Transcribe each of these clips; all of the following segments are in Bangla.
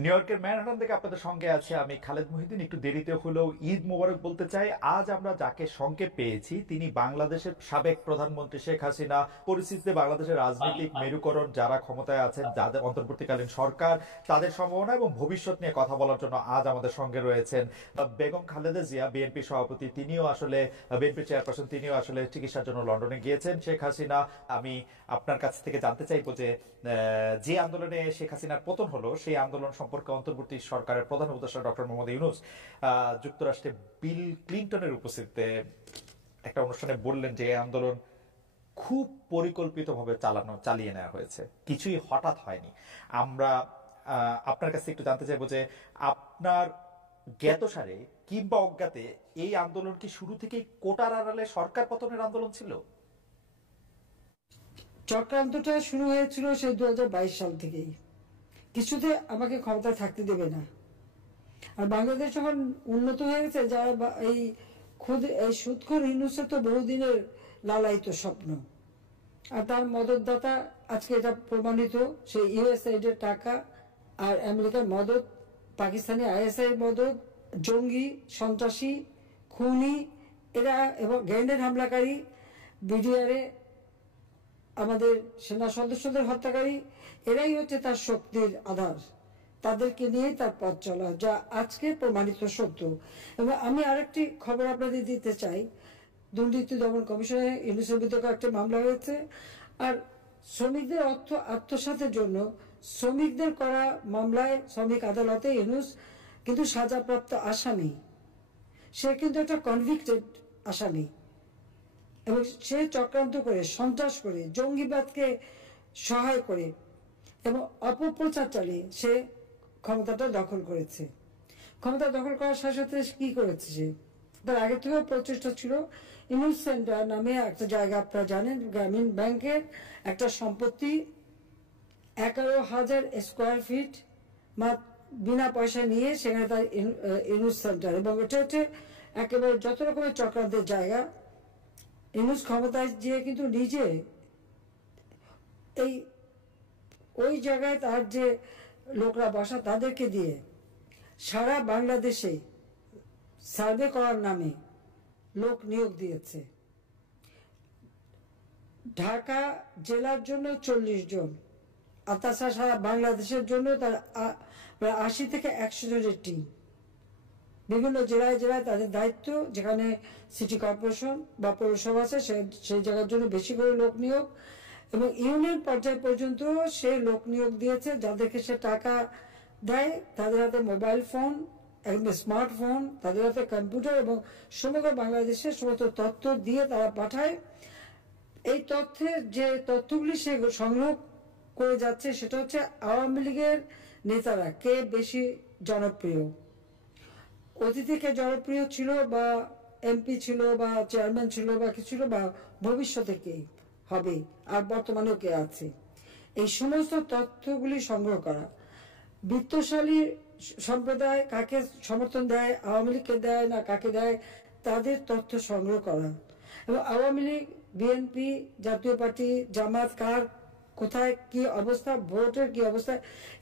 নিউ ইয়র্কের ম্যানহাটন থেকে আপনাদের সঙ্গে আছে আমি খালেদ মহিউদ্দিন। একটু দেরিতে হলেও ঈদ মোবারক বলতে চাই। আজ আমরা যাকে সঙ্গে পেয়েছি তিনি বাংলাদেশের সাবেক প্রধানমন্ত্রী শেখ হাসিনা। পরিস্থিতিতে বাংলাদেশের রাজনৈতিক মেরুকরণ, যারা ক্ষমতায় আছেন, যাদের অন্তর্বর্তীকালীন সরকার, তাদের সম্ভাবনা এবং ভবিষ্যৎ নিয়ে কথা বলার জন্য আজ আমাদের সঙ্গে রয়েছেন বেগম খালেদা জিয়া, বিএনপি সভাপতি। তিনিও আসলে বিএনপি চেয়ারপারসন, তিনিও আসলে চিকিৎসার জন্য লন্ডনে গিয়েছেন। শেখ হাসিনা, আমি আপনার কাছ থেকে জানতে চাইবো যে আন্দোলনে শেখ হাসিনার পতন হলো সেই আন্দোলন সম্পর্কে অন্তর্বর্তী সরকারের প্রধান উপদেষ্টা ডক্টর মোহাম্মদ ইউনূস যুক্তরাষ্ট্রে বিল ক্লিনটনের উপস্থিতিতে একটা অনুষ্ঠানে বললেন যে এই আন্দোলন খুব পরিকল্পিতভাবে চালিয়ে নেওয়া হয়েছে, কিছুই হঠাৎ হয়নি। আমরা আপনার কাছে একটু জানতে চাইবো যে আপনার জ্ঞাতসারে কিংবা অজ্ঞাতে এই আন্দোলন কি শুরু থেকেই কোটার আড়ালে সরকার পতনের আন্দোলন ছিল? চক্রান্তটা শুরু হয়েছিল সেই 2022 সাল থেকেই। কিছুতে আমাকে ক্ষমতায় থাকতে দেবে না। আর বাংলাদেশ যখন উন্নত হয়ে গেছে, যারা এই সুদখোর ইউনূসের তো বহুদিনের লালায়িত স্বপ্ন, আর তার মদতদাতা আজকে এটা প্রমাণিত। সেই ইউএসআইড এর টাকা আর আমেরিকার মদত, পাকিস্তানি আইএসআই এর মদত, জঙ্গি, সন্ত্রাসী, খুনি এরা এবং গ্রেনেড হামলাকারী, বিডিআরে আমাদের সেনা সদস্যদের হত্যাকারী, এরাই হচ্ছে তার শক্তির আধার। তাদেরকে নিয়ে তার পথ চলা, যা আজকে প্রমাণিত সত্য। এবং আমি আরেকটি খবর আপনাদের দিতে চাই। দুর্নীতি দমন কমিশনে ইউনূসের বিরুদ্ধে একটা মামলা হয়েছে। আর শ্রমিকদের অর্থ আত্মসাতের জন্য শ্রমিকদের করা মামলায় শ্রমিক আদালতে ইউনূস কিন্তু সাজাপ্রাপ্ত আসামি। সে কিন্তু একটা কনভিক্টেড আসামি এবং সে চক্রান্ত করে, সন্ত্রাস করে, জঙ্গিবাদকে সহায় করে এবং অপপ্রচার চালিয়ে সে ক্ষমতাটা দখল করেছে। ক্ষমতা দখল করার সাথে সাথে কি করেছে, সে তার আগে থেকেও প্রচেষ্টা ছিল। ইউনূস সেন্টার নামে একটা জায়গা, আপনারা জানেন, গ্রামীণ ব্যাংকের একটা সম্পত্তি 11,000 স্কোয়ার ফিট বিনা পয়সা নিয়ে সেখানে তার ইউনূস সেন্টার, এবং এটা হচ্ছে একেবারে যত রকমের চক্রান্তের জায়গা। ইউনূস ক্ষমতায় গিয়ে কিন্তু নিজে ওই জায়গায় তার যে লোকরা বসা তাদেরকে দিয়ে সারা বাংলাদেশে সার্ভে করার নামে লোক নিয়োগ দিয়েছে। ঢাকা জেলার জন্য 40 জন, আর তাছাড়া সারা বাংলাদেশের জন্য তার প্রায় 80 থেকে 100 জনের টিম। বিভিন্ন জেলায় জেলায় তাদের দায়িত্ব, যেখানে সিটি কর্পোরেশন বা পৌরসভা আছে সেই জায়গার জন্য বেশি করে লোক নিয়োগ, এবং ইউনিয়ন পর্যায় পর্যন্ত সে লোক নিয়োগ দিয়েছে। যাদেরকে সে টাকা দেয় তাদের হাতে মোবাইল ফোন, একদম স্মার্টফোন, তাদের হাতে কম্পিউটার, এবং সমগ্র বাংলাদেশের সমস্ত তথ্য দিয়ে তারা পাঠায়। এই তথ্যের যে তথ্যগুলি সে সংগ্রহ করে যাচ্ছে সেটা হচ্ছে আওয়ামী লীগের নেতারা কে বেশি জনপ্রিয়, অতীতে কে জনপ্রিয় ছিল, বা এমপি ছিল, বা চেয়ারম্যান ছিল, বা কি ছিল, বা ভবিষ্যতে কে হবে, আর বর্তমানেও কে আছে। এই সমস্ত তথ্যগুলি সংগ্রহ করা, বিত্তশালী সম্প্রদায় কাকে সমর্থন দেয়, আওয়ামী লীগকে দেয় না কাকে দেয়, তাদের তথ্য সংগ্রহ করা, এবং আওয়ামী লীগ, বিএনপি, জাতীয় পার্টি, জামাত কার কোথায় কি অবস্থা, ভোটের কি অবস্থা,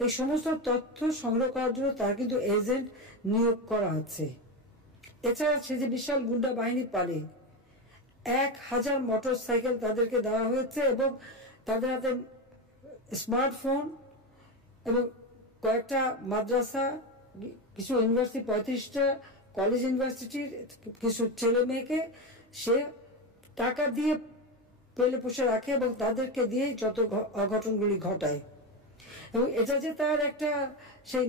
এই সমস্ত তথ্য সংগ্রহ করার জন্য তার কিন্তু এজেন্ট নিয়োগ করা আছে। এছাড়া সে যে বিশাল গুন্ডা বাহিনী পালে, 1000 মোটর সাইকেল তাদেরকে দেওয়া হয়েছে, এবং তাদের হাতে স্মার্টফোন, এবং কয়েকটা মাদ্রাসা, কিছু ইউনিভার্সিটি, 35টা কলেজ ইউনিভার্সিটির কিছু ছেলে মেয়েকে সে টাকা দিয়ে পেলে পুষে রাখে, এবং তাদেরকে দিয়ে যত অঘটনগুলি ঘটায়। এবং এটা যে তার একটা সেই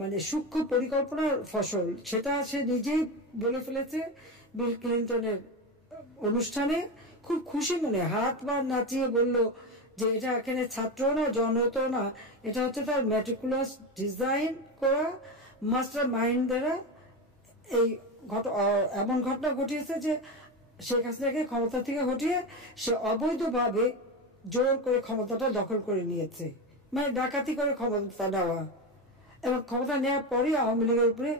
মানে সূক্ষ্ম পরিকল্পনার ফসল, সেটা সে নিজেই বলে ফেলেছে বিল ক্লিনটনের অনুষ্ঠানে। খুব খুশি মনে হাত বার নাচিয়ে বলল যে এটা এখানে ছাত্র না, জনত না, এটা হচ্ছে তার ম্যাটিকুলাস ডিজাইন করা মাস্টার মাইন্ড দ্বারা এই এমন ঘটনা ঘটিয়েছে যে শেখ হাসিনাকে ক্ষমতা থেকে হটিয়ে সে অবৈধভাবে জোর করে ক্ষমতাটা দখল করে নিয়েছে, মানে ডাকাতি করে ক্ষমতা নেওয়া। এবং ক্ষমতা নেওয়ার পরে আওয়ামী লীগের উপরে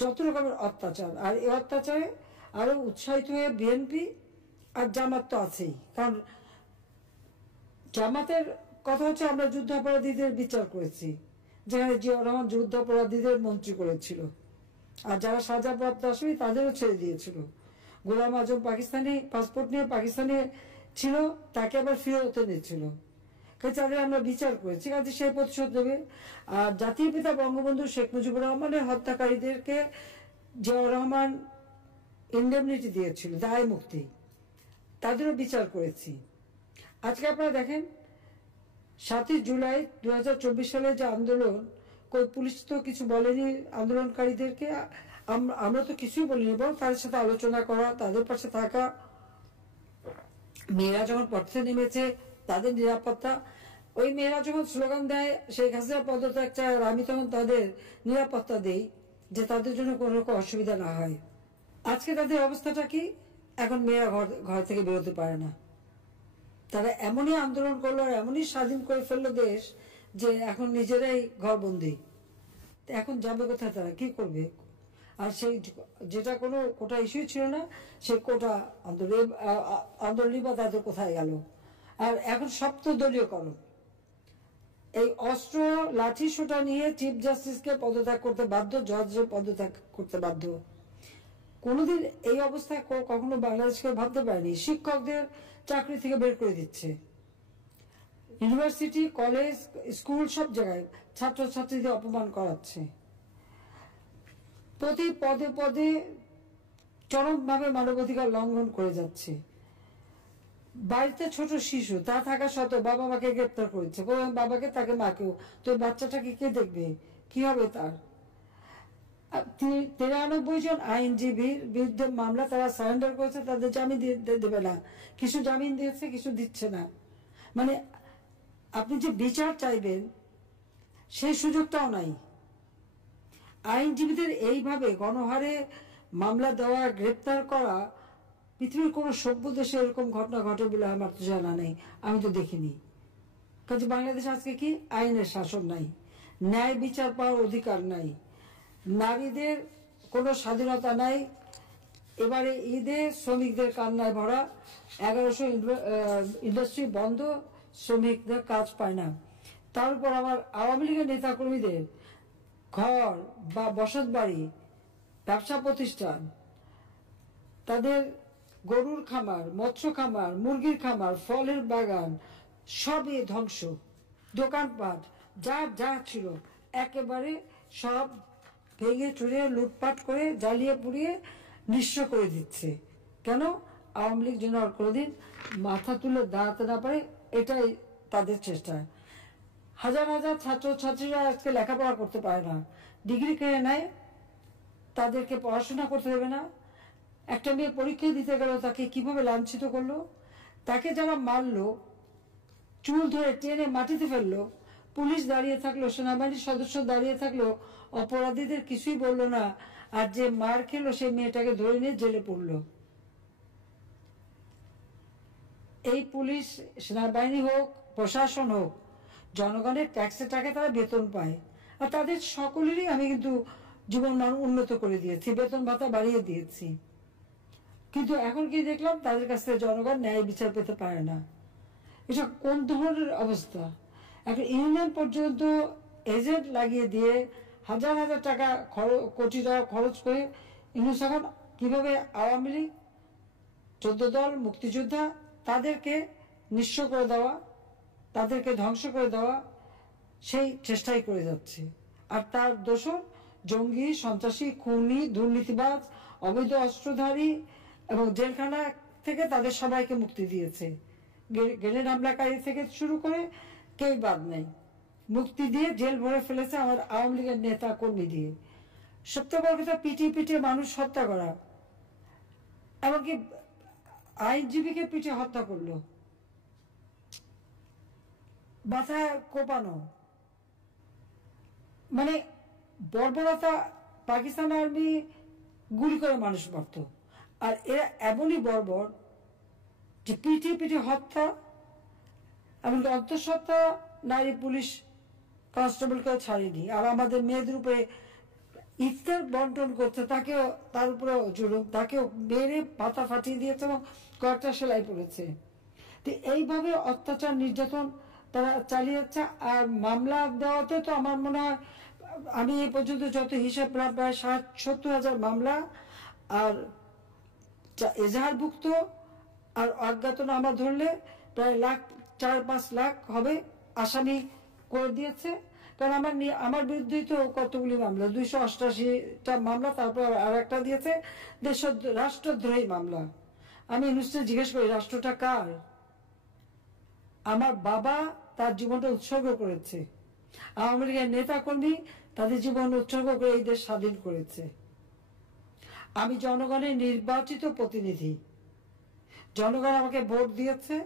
যত রকমের অত্যাচার, আর এই অত্যাচারে আরো উৎসাহিত হয়ে বিএনপি আর জামাত তো আছেই। কারণ জামাতের কথা হচ্ছে আমরা যুদ্ধাপরাধীদের বিচার করেছি, যেখানে জিয়াউর রহমান যুদ্ধাপরাধীদের মন্ত্রী করেছিল, আর যারা সাজাপ্রাপ্ত আসামি তাদেরও ছেড়ে দিয়েছিল। গোলাম আজম পাকিস্তানি পাসপোর্ট নিয়ে পাকিস্তানে ছিল, তাকে আবার ফিরত এনেছিল। কাজে তাদের আমরা বিচার করেছি, কাজে সেই প্রতিশোধ নেবে। আর জাতির পিতা বঙ্গবন্ধু শেখ মুজিবুর রহমানের হত্যাকারীদেরকে জিয়াউর রহমান ইন্ডেমনিটি দিয়েছিল, দায় মুক্তি, তাদেরও বিচার করেছি। আজকে আপনারা দেখেন 7ই জুলাই 2024 সালে যে আন্দোলন, পুলিশ তো কিছু বলেনি আন্দোলনকারীদেরকে, আমরা তো কিছুই বলিনি, বরং তাদের সাথে আলোচনা করা, তাদের পাশে থাকা। মেয়েরা যখন পথে নেমেছে তাদের নিরাপত্তা, ওই মেয়েরা যখন স্লোগান দেয় শেখ হাসিনা পদত্যাগ চায়, আর আমি তখন তাদের নিরাপত্তা দেই যে তাদের জন্য কোনো রকম অসুবিধা না হয়। আজকে তাদের অবস্থাটা কি? এখন মেয়েরা ঘর থেকে বেরোতে পারে না। তারা এমনই আন্দোলন করলো আর এমনই স্বাধীন করে ফেললো দেশ যে এখন নিজেরাই ঘরবন্দি। এখন যাবে কোথায়, তারা কি করবে? আর সেই যেটা কোনো কোটা ইস্যু ছিল না, সেই কোটা আন্দোলনই বা তাদের কোথায় গেল? আর এখন সপ্তদলীয়করণ, এই অস্ত্র লাঠি সোটা নিয়ে চিফ জাস্টিসকে পদত্যাগ করতে বাধ্য, জজকে পদত্যাগ করতে বাধ্য। কোনোদিন এই অবস্থায় কখনো বাংলাদেশকে ভাবতে পারেনি। শিক্ষকদের চাকরি থেকে বের করে দিচ্ছে, ইউনিভার্সিটি, কলেজ, স্কুল সব জায়গায় ছাত্রছাত্রীদের অপমান করাচ্ছে, প্রতি পদে পদে চরমভাবে মানবাধিকার লঙ্ঘন করে যাচ্ছে। বাড়িতে ছোট শিশু তা থাকা সত্ত্বেও বাবা মাকে গ্রেপ্তার করেছে, বাবাকে তাকে মাকেও। তো বাচ্চাটাকে কে দেখবে? কি হবে তার? 93 জন আইনজীবীর বিরুদ্ধে মামলা, তারা সারেন্ডার করেছে, তাদের জামিন দেবে না। কিছু জামিন দিয়েছে, কিছু দিচ্ছে না। মানে আপনি যে বিচার চাইবেন সেই সুযোগটাও নাই। আইনজীবীদের এইভাবে গণহারে মামলা দেওয়া, গ্রেপ্তার করা, পৃথিবীর কোনো সভ্য দেশে এরকম ঘটনা ঘটে বলে আমার তো জানা নেই, আমি তো দেখিনি। কাজে বাংলাদেশ আজকে কি? আইনের শাসন নাই, ন্যায় বিচার পাওয়ার অধিকার নাই, নারীদের কোনো স্বাধীনতা নাই। এবারে ঈদে শ্রমিকদের কান্নায় ভরা, 1100 ইন্ডাস্ট্রি বন্ধ, শ্রমিকদের কাজ পায় না। তার উপর আমার আওয়ামী লীগের নেতাকর্মীদের ঘর বা বসত বাড়ি, ব্যবসা প্রতিষ্ঠান, তাদের গরুর খামার, মৎস্য খামার, মুরগির খামার, ফলের বাগান সবই ধ্বংস। দোকানপাট যা ছিল একেবারে সব ভেঙে চুরে লুটপাট করে জ্বালিয়ে পুড়িয়ে নিঃস্ব করে দিচ্ছে। কেন? আওয়ামী লীগ যেন আর কোনোদিন মাথা তুলে দাঁড়াতে না পারে, এটাই তাদের চেষ্টা। হাজার হাজার ছাত্রছাত্রীরা আজকে লেখাপড়া করতে পারে না, ডিগ্রি কেড়ে নেয়, তাদেরকে পড়াশোনা করতে দেবে না। একটা মেয়ে পরীক্ষা দিতে গেল, তাকে কিভাবে লাঞ্ছিত করলো, তাকে যারা মারলো, চুল ধরে টেনে মাটিতে ফেললো, পুলিশ দাঁড়িয়ে থাকলো, সেনাবাহিনীর সদস্য দাঁড়িয়ে থাকলো, অপরাধীদের কিছুই বললো না। আর যে মার খেলো সেই মেয়েটাকে ধরে নিয়ে জেলে পড়লো। এই পুলিশ, সেনাবাহিনী হোক, প্রশাসন হোক, জনগণের ট্যাক্সের টাকা তারা বেতন পায়। আর তাদের সকলেরই আমি কিন্তু জীবন মান উন্নত করে দিয়েছি, বেতন ভাতা বাড়িয়ে দিয়েছি। কিন্তু এখন কি দেখলাম, তাদের কাছ থেকে জনগণ ন্যায় বিচার পেতে পারে না। এটা কোন ধরনের অবস্থা? একটা ইউনিয়ন পর্যন্ত এজেন্ট লাগিয়ে দিয়ে হাজার হাজার টাকা কোটি টাকা খরচ করে ইউনুস এখন কিভাবে আওয়ামী লীগ, 14 দল, মুক্তিযোদ্ধা, তাদেরকে নিঃস্ব করে দেওয়া, তাদেরকে ধ্বংস করে দেওয়া, সেই চেষ্টাই করে যাচ্ছে। আর তার দোষর জঙ্গি, সন্ত্রাসী, খুনি, দুর্নীতিবাজ, অবৈধ অস্ত্রধারী এবং জেলখানা থেকে তাদের সবাইকে মুক্তি দিয়েছে। গ্রেনেড হামলাকারী থেকে শুরু করে কেউ বাদ নেই, মুক্তি দিয়ে জেল ভরে ফেলেছে আমার আওয়ামী লীগের নেতা কর্মী দিয়ে। সবচেয়ে বড় কথা, পিটিয়ে মানুষ হত্যা করা, এমনকি আইনজীবীকে পিটিয়ে হত্যা করলো, মাথায় কোপানো। মানে বর্বরতা। পাকিস্তান আর্মি গুলি করে মানুষ মারত, আর এরা এমনই বর্বর যে পিটিয়ে হত্যা, এমনকি অন্তঃসত্ত্বা নারী পুলিশ কনস্টেবলকেও ছাড়েনি। আর আমাদের মেয়েদের উপরে ইফতার বন্টন করছে, তাকেও, তার উপরেও জুলুম, তাকেও মেরে পাতা ফাটিয়ে দিয়েছে এবং কয়েকটা সেলাই পড়েছে। তো এইভাবে অত্যাচার, নির্যাতন তারা চালিয়ে যাচ্ছে। আর মামলা দেওয়াতে তো আমার মনে হয় আমি এই পর্যন্ত যত হিসাব প্রায় 70,000 মামলা আর এজাহারভুক্ত আর অজ্ঞাতনামা ধরলে প্রায় 4-5 লাখ হবে আসামি করে দিয়েছে। কারণ আমার বিরুদ্ধেই তো কতগুলি মামলা, 288টা মামলা, তারপর আর একটা দিয়েছে রাষ্ট্রদ্রোহী মামলা। আমি নিশ্চয় জিজ্ঞেস করি রাষ্ট্রটা কার? আমার বাবা তার জীবনটা উৎসর্গ করেছে, আওয়ামী লীগের নেতা কর্মী তাদের জীবন উৎসর্গ করে এই দেশ স্বাধীন করেছে। আমি জনগণের নির্বাচিত প্রতিনিধি, জনগণ আমাকে ভোট দিয়েছে,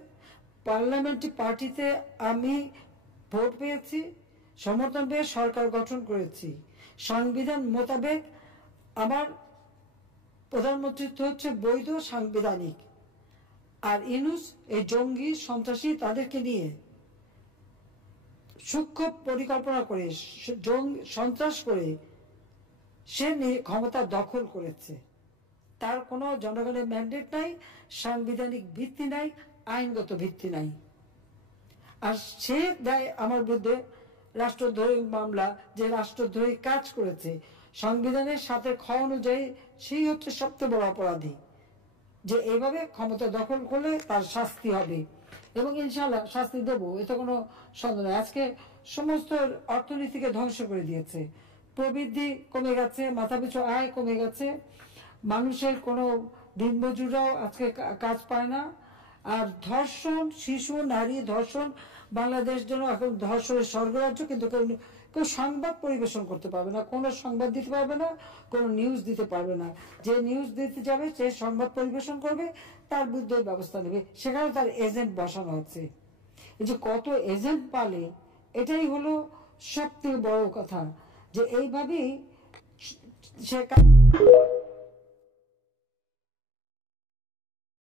পার্লামেন্টারি পার্টিতে আমি ভোট পেয়েছি, সমর্থন পেয়ে সরকার গঠন করেছি। সংবিধান মোতাবেক আমার প্রধানমন্ত্রিত্ব হচ্ছে বৈধ সাংবিধানিক। আর ইউনূস এই জঙ্গি সন্ত্রাসী তাদেরকে নিয়ে সূক্ষ্ম পরিকল্পনা করে সন্ত্রাস করে সে ক্ষমতা দখল করেছে। তার কোনো জনগণের ম্যান্ডেট নাই, সাংবিধানিক ভিত্তি নাই, আইনগত ভিত্তি নাই। আর সে দেয় আমার বিরুদ্ধে রাষ্ট্রদ্রোহী মামলা, যে রাষ্ট্রদ্রোহী কাজ করেছে সংবিধানের 7 খ অনুযায়ী, সেই হচ্ছে সবচেয়ে বড় অপরাধী, যে এইভাবে ক্ষমতা দখল করলে তার শাস্তি হবে। এবং ইনশাল্লাহ শাস্তি দেবো, এতে কোনো সন্দেহ নেই। আজকে সমস্ত অর্থনীতিকে ধ্বংস করে দিয়েছে, প্রবৃদ্ধি কমে গেছে, মাথাপিছু আয় কমে গেছে, মানুষের কোনো দিনমজুরাও আজকে কাজ পায় না। আর ধর্ষণ, শিশু নারী ধর্ষণ, বাংলাদেশ জন্য এখন ধর্ষণের স্বর্গরাজ্য। কিন্তু কেউ সংবাদ পরিবেশন করতে পারবে না, কোনো সংবাদ দিতে পারবে না, কোনো নিউজ দিতে পারবে না। যে নিউজ দিতে যাবে, যে সংবাদ পরিবেশন করবে, তার বিরুদ্ধে ব্যবস্থা নেবে। সেখানে তার এজেন্ট বসানো হচ্ছে। এই যে কত এজেন্ট পালে, এটাই হলো সবথেকে বড় কথা, যে এইভাবেই সে